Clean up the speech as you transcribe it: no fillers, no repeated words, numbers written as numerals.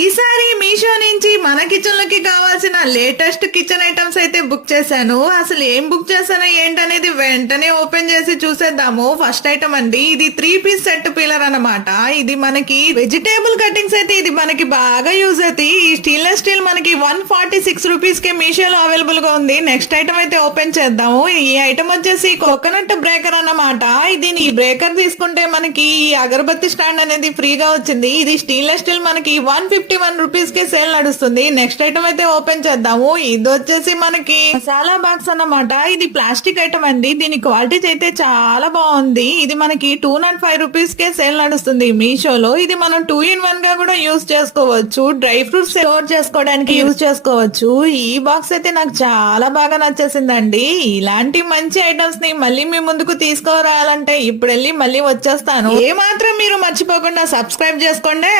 ఈసారి మీషో నుంచి మన కిచెన్ లోకి కావాల్సిన లేటెస్ట్ కిచెన్ ఐటమ్స్ అయితే బుక్ చేశాను. అసలు ఏం బుక్ చేశానో ఏంటనేది వెంటనే ఓపెన్ చేసి చూసేద్దాము. ఫస్ట్ ఐటమ్ అండి, ఇది 3 పీస్ సెట్ పీలర్ అన్నమాట. ఇది మనకి వెజిటేబుల్ కటింగ్స్ అయితే ఇది మనకి బాగా యూజ్ అవుతాయి. ఈ స్టెయిన్లెస్ స్టీల్ మనకి 146 రూపీస్ కి మీషోలో అవైలబుల్ గా ఉంది. నెక్స్ట్ ఐటమ్ అయితే ఓపెన్ చేద్దాము. ఈ ఐటమ్ వచ్చేసి కోకోనట్ బ్రేకర్ అన్నమాట. ఈ బ్రేకర్ తీసుకుంటే మనకి ఈ అగరబత్తి స్టాండ్ అనేది ఫ్రీగా వచ్చింది. ఇది స్టెయిన్లెస్ స్టీల్ మనకి 151 రూపీస్ కి సేల్ నడుస్తుంది. నెక్స్ట్ ఐటమ్ అయితే ఓపెన్ చేద్దాము. ఇది వచ్చేసి మనకి మసాలా బాక్స్ అన్నమాట. ఇది ప్లాస్టిక్ ఐటమ్ అండి. దీని క్వాలిటీ అయితే చాలా బాగుంది. ఇది మనకి 205 రూపీస్ కే సేల్ నడుస్తుంది మీషోలో. ఇది మనం 2 in 1 గా కూడా యూజ్ చేసుకోవచ్చు. డ్రై ఫ్రూట్స్ స్టోర్ చేసుకోవడానికి యూజ్ చేసుకోవచ్చు. ఈ బాక్స్ అయితే నాకు చాలా బాగా నచ్చేసిందండి. ఇలాంటి మంచి ఐటమ్స్ ని మళ్ళీ మీ ముందుకు తీసుకురావాలంటే ఇప్పుడు వెళ్ళి మళ్ళీ వచ్చేస్తాను. ఏ మాత్రం మీరు మర్చిపోకుండా సబ్స్క్రైబ్ చేసుకోండి.